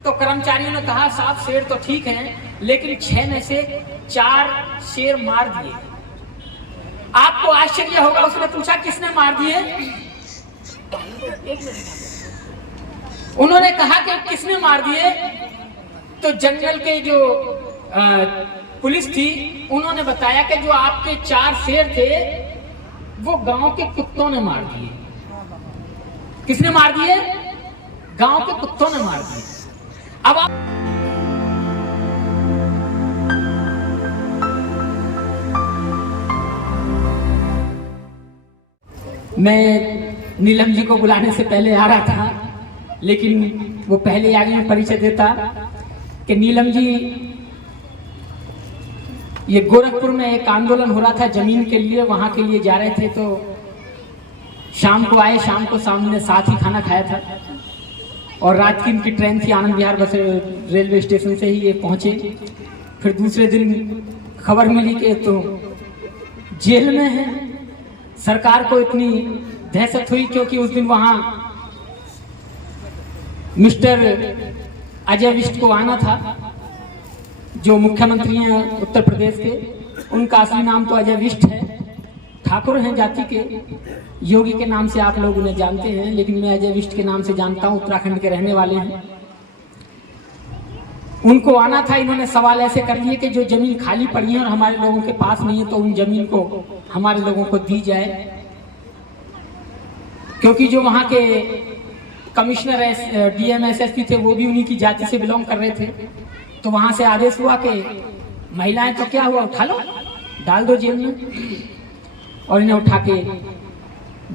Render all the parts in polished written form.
तो कर्मचारियों ने कहा 7 शेर तो ठीक है, लेकिन 6 में से 4 शेर मार दिए। आपको आश्चर्य होगा, उसने पूछा किसने मार दिए? उन्होंने कहा कि किसने मार दिए? तो जंगल के जो पुलिस थी उन्होंने बताया कि जो आपके 4 शेर थे वो गांव के कुत्तों ने मार दिए। किसने मार दिए? गांव के कुत्तों ने मार दिए। अब आप मैं नीलम जी को बुलाने से पहले आ रहा था, लेकिन वो पहले आगे में परिचय देता कि नीलम जी, ये गोरखपुर में एक आंदोलन हो रहा था जमीन के लिए, वहां के लिए जा रहे थे। तो शाम को आए, शाम को सामने साथ ही खाना खाया था और रात की इनकी ट्रेन थी आनंद विहार बस रेलवे स्टेशन से ही ये पहुंचे। फिर दूसरे दिन खबर मिली कि तो जेल में है। सरकार को इतनी दहशत हुई क्योंकि उस दिन वहां मिस्टर अजय विष्ट को आना था, जो मुख्यमंत्री हैं उत्तर प्रदेश के। उनका असली नाम तो अजय विष्ट है, ठाकुर हैं जाति के, योगी के नाम से आप लोग उन्हें जानते हैं, लेकिन मैं अजय विष्ट के नाम से जानता हूं, उत्तराखंड के रहने वाले हैं। उनको आना था। इन्होंने सवाल ऐसे कर लिए कि जो जमीन खाली पड़ी है और हमारे लोगों के पास नहीं है, तो उन जमीन को हमारे लोगों को दी जाए, क्योंकि जो वहां के कमिश्नर डीएम एसएसपी थे वो भी उन्हीं की जाति से बिलोंग कर रहे थे। तो वहां से आदेश हुआ कि महिलाएं तो क्या हुआ, उठा लो, डाल दो जेल में। और इन्हें उठा के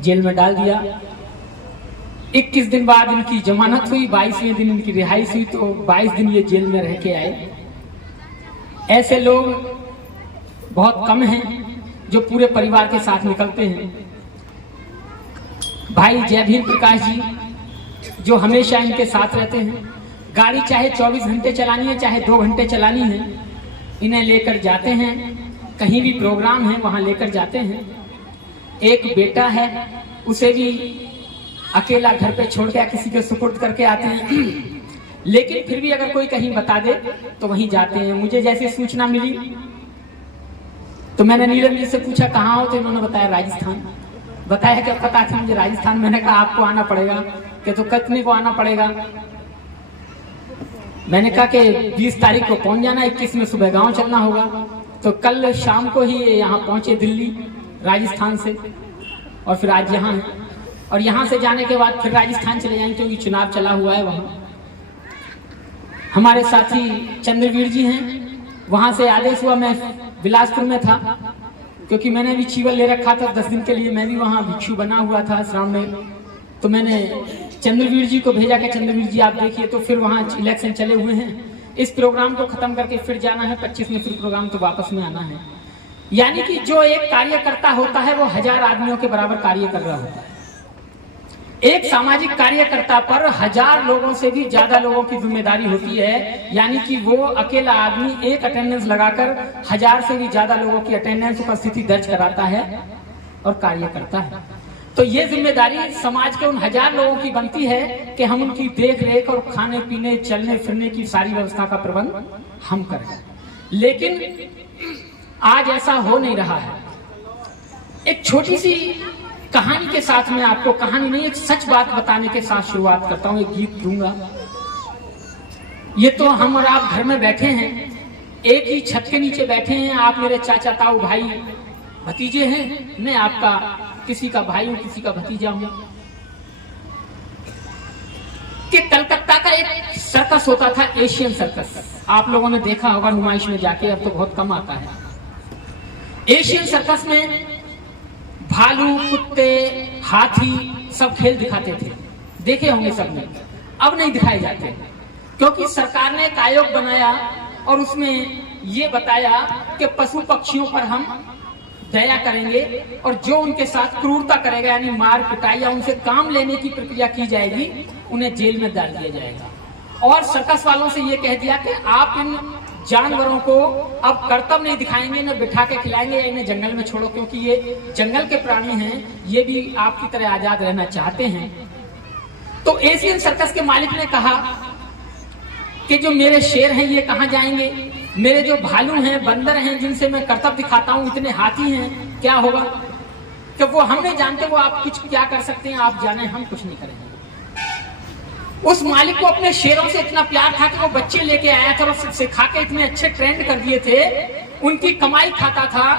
जेल में डाल दिया। 21 दिन बाद इनकी जमानत हुई, 22वें दिन इनकी रिहाई हुई। तो 22 दिन ये जेल में रह के आए। ऐसे लोग बहुत कम हैं जो पूरे परिवार के साथ निकलते हैं। भाई जय भीम प्रकाश जी जो हमेशा इनके साथ रहते हैं, गाड़ी चाहे 24 घंटे चलानी है चाहे 2 घंटे चलानी है, इन्हें लेकर जाते हैं। कहीं भी प्रोग्राम है वहां लेकर जाते हैं। एक बेटा है, उसे भी अकेला घर पे छोड़ के किसी के सुपुर्द करके आते हैं, लेकिन फिर भी अगर कोई कहीं बता दे तो वहीं जाते हैं। मुझे जैसी सूचना मिली तो मैंने नीलम जी से पूछा कहाँ हो, तो इन्होंने बताया राजस्थान। बताया क्या पता था मुझे राजस्थान। मैंने कहा आपको आना पड़ेगा। कि तो कितने को आना पड़ेगा? मैंने कहा कि 20 तारीख को पहुंच जाना, 21 में सुबह गांव चलना होगा। तो कल शाम को ही यहाँ पहुंचे दिल्ली राजस्थान से, और फिर आज यहाँ है। और यहाँ से जाने के बाद फिर राजस्थान चले जाएंगे क्योंकि चुनाव चला हुआ है वहाँ। हमारे साथी चंद्रवीर जी हैं, वहाँ से आदेश हुआ। मैं बिलासपुर में था क्योंकि मैंने भी चीवल ले रखा था 10 दिन के लिए। मैं भी वहाँ भिक्षु बना हुआ था आश्रम में। तो मैंने चंद्रवीर जी को भेजा कि चंद्रवीर जी आप देखिए। तो फिर वहाँ इलेक्शन चले हुए हैं, इस प्रोग्राम को खत्म करके फिर जाना है 25 में, फिर प्रोग्राम तो वापस में आना है। यानी कि जो एक कार्यकर्ता होता है वो 1000 आदमियों के बराबर कार्य कर रहा होता है। एक सामाजिक कार्यकर्ता पर 1000 लोगों से भी ज्यादा लोगों की जिम्मेदारी होती है। यानी कि वो अकेला आदमी एक अटेंडेंस लगाकर 1000 से भी ज्यादा लोगों की अटेंडेंस उपस्थिति दर्ज कराता है और कार्य करता है। तो ये जिम्मेदारी समाज के उन 1000 लोगों की बनती है कि हम उनकी देख रेख और खाने पीने चलने फिरने की सारी व्यवस्था का प्रबंध हम करें। लेकिन आज ऐसा हो नहीं रहा है। एक छोटी सी कहानी के साथ में आपको, कहानी नहीं एक सच बात बताने के साथ शुरुआत करता हूं। एक गीत दूंगा। ये तो हम और आप घर में बैठे हैं, एक ही छत के नीचे बैठे हैं। आप मेरे चाचा ताऊ भाई भतीजे हैं, मैं आपका किसी का भाई हूं, किसी का भतीजा हूं। कि कलकत्ता का एक सर्कस होता था, एशियन सर्कस। आप लोगों ने देखा होगा नुमाइश में जाके, अब तो बहुत कम आता है। एशियन सर्कस में भालू, कुत्ते, हाथी सब खेल दिखाते थे, देखे होंगे सबने। अब नहीं दिखाए जाते क्योंकि सरकार ने एक आयोग बनाया और उसमें ये बताया कि पशु पक्षियों पर हम दया करेंगे और जो उनके साथ क्रूरता करेगा यानी मार पिटाई या उनसे काम लेने की प्रक्रिया की जाएगी, उन्हें जेल में डाल दिया जाएगा। और सर्कस वालों से ये कह दिया कि आप इन जानवरों को अब कर्तव्य नहीं दिखाएंगे, न बिठा के खिलाएंगे या इन्हें जंगल में छोड़ो, क्योंकि ये जंगल के प्राणी हैं, ये भी आपकी तरह आजाद रहना चाहते हैं। तो एशियन सर्कस के मालिक ने कहा कि जो मेरे शेर हैं ये कहाँ जाएंगे, मेरे जो भालू हैं, बंदर हैं, जिनसे मैं करतब दिखाता हूँ, इतने हाथी हैं, क्या होगा? कि वो हम नहीं जानते, वो आप कुछ क्या कर सकते हैं, आप जाने, हम कुछ नहीं करेंगे। उस मालिक को अपने शेरों से इतना प्यार था कि वो बच्चे लेके आया था और सिखा के इतने अच्छे ट्रेंड कर दिए थे, उनकी कमाई खाता था,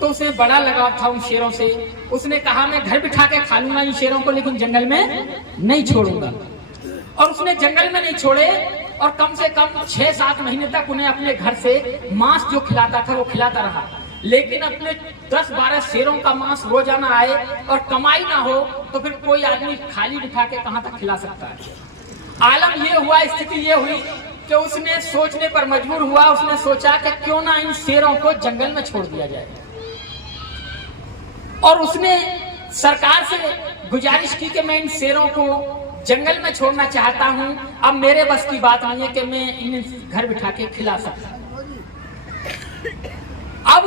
तो उसे बड़ा लगाव था उन शेरों से। उसने कहा मैं घर बिठा के खा लूंगा इन शेरों को, लेकिन जंगल में नहीं छोड़ूंगा। और उसने जंगल में नहीं छोड़े और कम से कम 6-7 महीने तक उन्हें अपने घर से मांस जो खिलाता था वो खिलाता रहा। लेकिन अपने 10-12 शेरों का मांस रोजाना आए और कमाई ना हो तो फिर कोई आदमी खाली बिठा के कहां तक खिला सकता है। आलम ये हुआ, स्थिति ये हुई कि उसने सोचने पर मजबूर हुआ। उसने सोचा कि क्यों ना इन शेरों को जंगल में छोड़ दिया जाए, और उसने सरकार से गुजारिश की कि मैं इन शेरों को जंगल में छोड़ना चाहता हूं, अब मेरे बस की बात नहीं है कि मैं इन्हें घर बिठा के खिला सकता। अब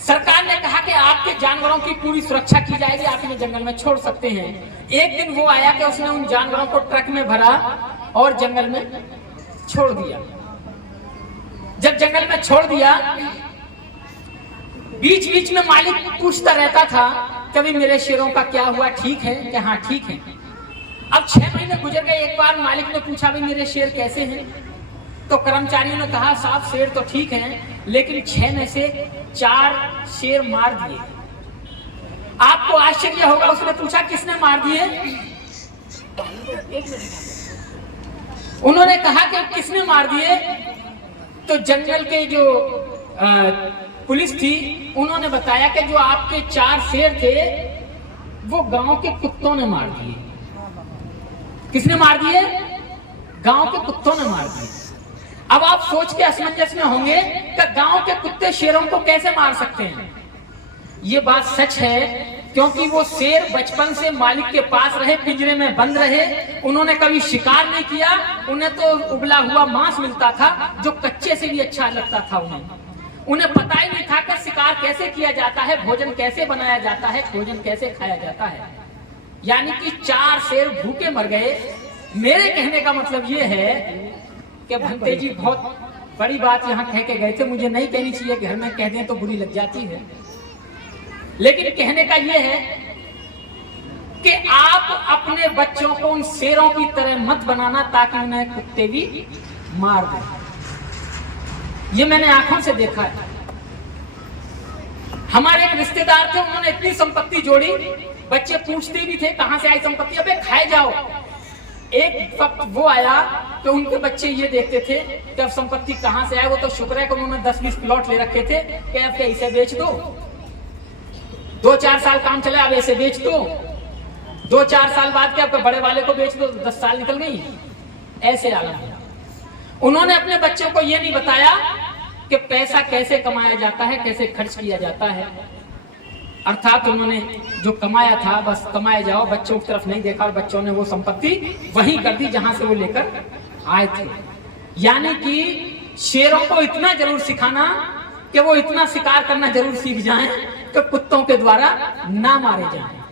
सरकार ने कहा कि आपके जानवरों की पूरी सुरक्षा की जाएगी, आप इन्हें जंगल में छोड़ सकते हैं। एक दिन वो आया कि उसने उन जानवरों को ट्रक में भरा और जंगल में छोड़ दिया। जब जंगल में छोड़ दिया, बीच बीच में मालिक पूछता रहता था कभी मेरे शेरों का क्या हुआ, ठीक है कि हाँ ठीक है। अब 6 महीने गुजर गए। एक बार मालिक ने पूछा भाई मेरे शेर कैसे हैं, तो कर्मचारियों ने कहा साहब शेर तो ठीक हैं, लेकिन 6 में से 4 शेर मार दिए। आपको आश्चर्य होगा, उसने पूछा किसने मार दिए? उन्होंने कहा कि किसने मार दिए? तो जंगल के जो पुलिस थी उन्होंने बताया कि जो आपके 4 शेर थे वो गांव के कुत्तों ने मार दिए। किसने मार दिए? गांव के कुत्तों ने मार दिए। अब आप सोच के असमंजस में होंगे कि गांव के कुत्ते शेरों को कैसे मार सकते हैं। ये बात सच है, क्योंकि वो शेर बचपन से मालिक के पास रहे, पिंजरे में बंद रहे, उन्होंने कभी शिकार नहीं किया। उन्हें तो उबला हुआ मांस मिलता था जो कच्चे से भी अच्छा लगता था। उन्हें पता ही नहीं था कि शिकार कैसे किया जाता है, भोजन कैसे बनाया जाता है, भोजन कैसे खाया जाता है। यानी कि 4 शेर भूखे मर गए। मेरे कहने का मतलब ये है कि भंते जी बहुत बड़ी बात यहाँ कह के गए थे, मुझे नहीं कहनी चाहिए, घर में कह दें तो बुरी लग जाती है, लेकिन कहने का ये है कि आप अपने बच्चों को उन शेरों की तरह मत बनाना ताकि उन्हें कुत्ते भी मार दें। ये मैंने आंखों से देखा है। हमारे एक रिश्तेदार थे, उन्होंने इतनी संपत्ति जोड़ी, बच्चे पूछते भी थे कहां से आई संपत्ति, अबे खाए जाओ। एक वक्त वो आया तो उनके बच्चे ये देखते थे कि अब संपत्ति कहां से आए। वो तो शुक्र है कि उन्होंने 10-20 प्लॉट ले रखे थे कि अब क्या इसे बेच दो, 2-4 साल काम चले, अब ऐसे बेच दो, 2-4 साल बाद क्या बड़े वाले को बेच दो, 10 साल निकल गई। ऐसे आलम। उन्होंने अपने बच्चों को ये नहीं बताया कि पैसा कैसे कमाया जाता है, कैसे खर्च किया जाता है। अर्थात उन्होंने जो कमाया था बस कमाए जाओ, बच्चों की तरफ नहीं देखा और बच्चों ने वो संपत्ति वहीं कर दी जहां से वो लेकर आए थे। यानी कि शेरों को इतना जरूर सिखाना कि वो इतना शिकार करना जरूर सीख जाएं कि कुत्तों के द्वारा ना मारे जाएं।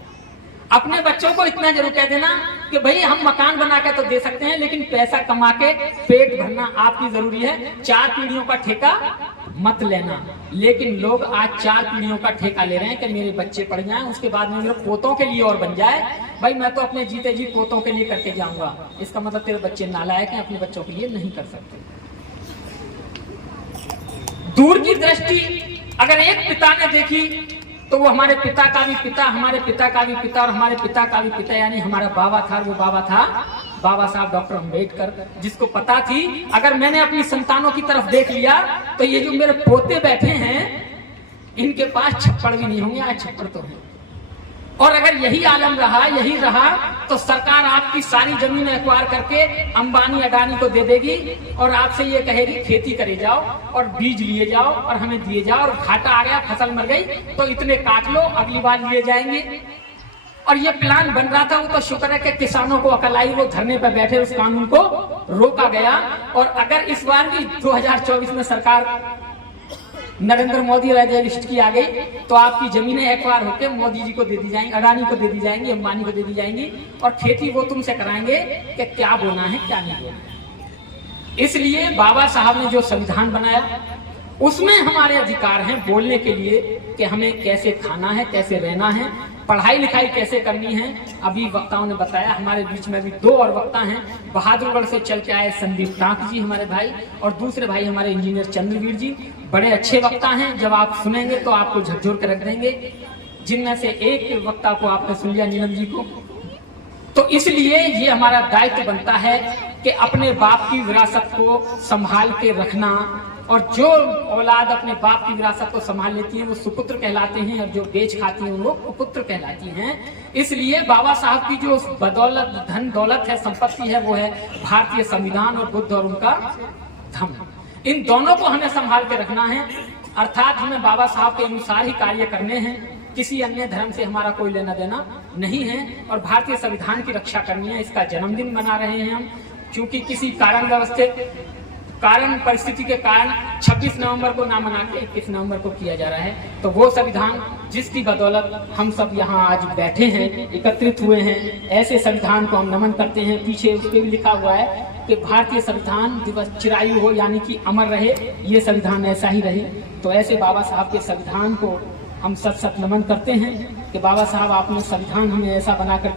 अपने बच्चों को इतना जरूर कह देना कि भाई हम मकान बना के तो दे सकते हैं, लेकिन पैसा कमा के पेट भरना आपकी जरूरी है। 4 पीढ़ियों का ठेका मत लेना। लेकिन लोग आज 4 पीढ़ियों का ठेका ले रहे हैं कि मेरे बच्चे पढ़ जाएं, उसके बाद में मेरे पोतों के लिए और बन जाए। भाई मैं तो अपने जीते जी पोतों के लिए करके जाऊंगा। इसका मतलब तेरे बच्चे नालायक हैं, अपने बच्चों के लिए नहीं कर सकते। दूर की दृष्टि अगर एक पिता ने देखी तो वो हमारे पिता का भी पिता, हमारे पिता का भी पिता और हमारे पिता का भी पिता, यानी हमारा बाबा था। वो बाबा था बाबा साहब डॉक्टर अम्बेडकर, जिसको पता थी अगर मैंने अपनी संतानों की तरफ देख लिया तो ये जो मेरे पोते बैठे हैं इनके पास छप्पड़ भी नहीं होंगे। आज छप्पड़ तो है। और अगर यही आलम रहा, यही रहा, तो सरकार आपकी सारी जमीन एक्वायर करके अंबानी अडानी को दे देगी और आपसे ये कहेगी खेती करे जाओ और बीज लिए जाओ और हमें दिए जाओ, और घाटा आ गया, फसल मर गई तो इतने काट लो, अगली बार लिए जाएंगे। और ये प्लान बन रहा था, वो तो शुक्र है कि किसानों को अकल आई, वो धरने पर बैठे, उस कानून को रोका गया। और अगर इस बार भी 2024 में सरकार नरेंद्र मोदी रजिस्ट की आ गई तो आपकी जमीनें एक्वायर होकर मोदी जी को दे दी जाएंगी, अडानी को दे दी जाएंगी, अंबानी को दे दी जाएंगी, और खेती वो तुमसे कराएंगे कि क्या बोना है क्या नहीं बोना है। इसलिए बाबा साहब ने जो संविधान बनाया उसमें हमारे अधिकार हैं बोलने के लिए कि हमें कैसे खाना है, कैसे रहना है, पढ़ाई लिखाई कैसे करनी है। अभी वक्ताओं ने बताया, हमारे बीच में भी 2 और वक्ता हैं, बहादुरगढ़ से चल के आए संदीप टाक जी हमारे भाई, और दूसरे भाई हमारे इंजीनियर चंद्रवीर जी। बड़े अच्छे वक्ता हैं, जब आप सुनेंगे तो आपको झकझोर कर रख देंगे। जिनमें से एक वक्ता को आपने सुन लिया, नीलम जी को। तो इसलिए ये हमारा दायित्व बनता है कि अपने बाप की विरासत को संभाल के रखना, और जो औलाद अपने बाप की विरासत को संभाल लेती है वो सुपुत्र कहलाते हैं, और जो बेच खाती हैं वो कुपुत्र कहलाती हैं। इसलिए बाबा साहब की जो बदौलत धन दौलत है, संपत्ति है, वो है भारतीय संविधान और बुद्ध और उनका धम्म। इन दोनों को हमें संभाल के रखना है, अर्थात हमें बाबा साहब के अनुसार ही कार्य करने हैं। किसी अन्य धर्म से हमारा कोई लेना देना नहीं है, और भारतीय संविधान की रक्षा करनी है। इसका जन्मदिन मना रहे हैं हम, क्योंकि किसी कारण परिस्थिति के कारण 26 नवंबर को ना मना के 21 नवंबर को किया जा रहा है। तो वो संविधान जिसकी बदौलत हम सब यहाँ आज बैठे हैं, एकत्रित हुए हैं, ऐसे संविधान को हम नमन करते हैं। पीछे उसके भी लिखा हुआ है कि भारतीय संविधान दिवस चिरायु हो, यानी कि अमर रहे, ये संविधान ऐसा ही रहे। तो ऐसे बाबा साहब के संविधान को हम सत नमन करते हैं कि बाबा साहब आपने संविधान हमें ऐसा बनाकर